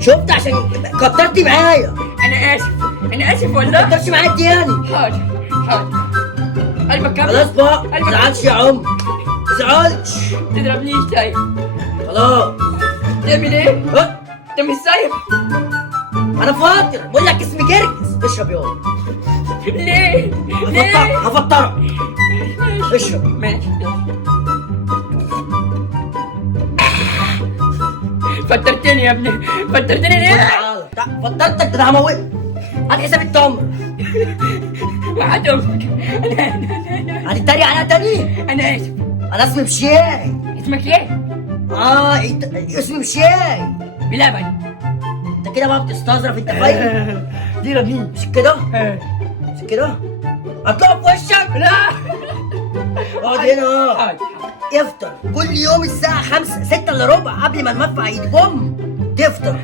شفت عشان كترتي معايا. انا اسف، انا اسف ما والله. تكترش معايا تاني. حاضر حاضر. قلبك كام؟ خلاص بقى ما قلبك تزعلش يا عم، ما تزعلش. تضربنيش طيب. خلاص. تعمل ايه؟ ها؟ انت مش سايب؟ انا فاطر بقول لك اسمي جرجس. اشرب يلا. ليه؟ ليه؟ هفطرك. ماشي اشرب. ماشي. فطرتني يا ابني، فطرتني ليه؟ تعالى فطرتك ده انا هموتك. هات حساب التمر. وحد امك. هتتريق عليها تاني؟ انا اسف. انا اسمي بشاي. اسمك ايه؟ اسمي بشاي. بلبن. انت كده بقى بتستظرف، انت فاهم؟ دي ربني. مش كده؟ مش كده؟ هطلع في وشك. لا. اقعد هنا. حاضر. افطر كل يوم الساعة 5 6 الا ربع قبل ما المدفع يتبوم تفطر.